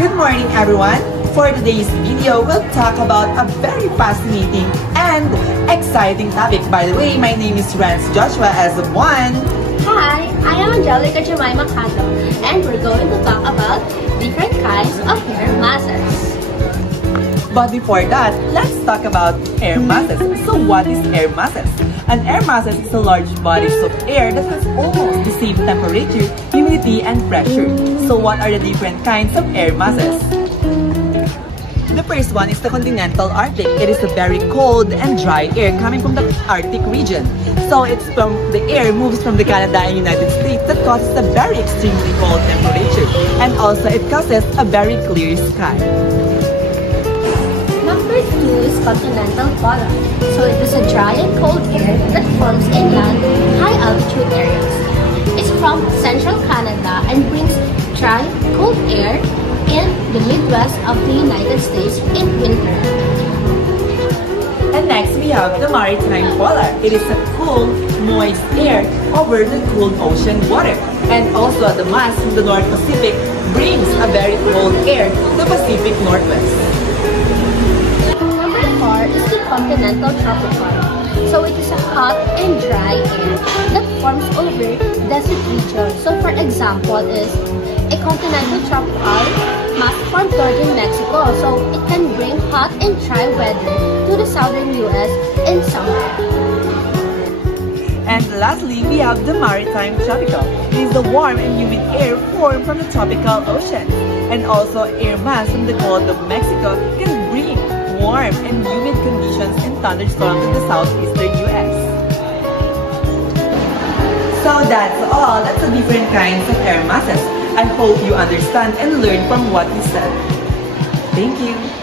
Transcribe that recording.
Good morning, everyone. For today's video, we'll talk about a very fascinating and exciting topic. By the way, my name is Rance Joshua as one. Hi, I am Angelica Jemima Cato, and we're going to talk about different kinds of air masses. But before that, let's talk about air masses. So what is air masses? An air mass is a large body of air that has almost the same temperature, humidity, and pressure. So what are the different kinds of air masses? The first one is the continental Arctic. It is a very cold and dry air coming from the Arctic region. So the air moves from the Canada and United States that causes a very extremely cold temperature. And also it causes a very clear sky. Number 2 is continental polar. So it is a dry and cold air that forms inland, high-altitude areas. It's from central Canada and brings dry, cold air in the Midwest of the United States in winter. And next we have the maritime polar. It is a cool, moist air over the cold ocean water. And also the mass from the North Pacific brings a very cold air to the Pacific Northwest. Is the continental tropical. So it is a hot and dry air that forms over desert regions. So for example is a continental tropical mass formed northern Mexico. So it can bring hot and dry weather to the southern US in summer. And lastly, we have the maritime tropical. It is the warm and humid air formed from the tropical ocean. And also air mass from the Gulf of Mexico can bring warm and humid conditions and thunderstorms in the southeastern US. So that's all. That's the different kinds of air masses. I hope you understand and learn from what we said. Thank you.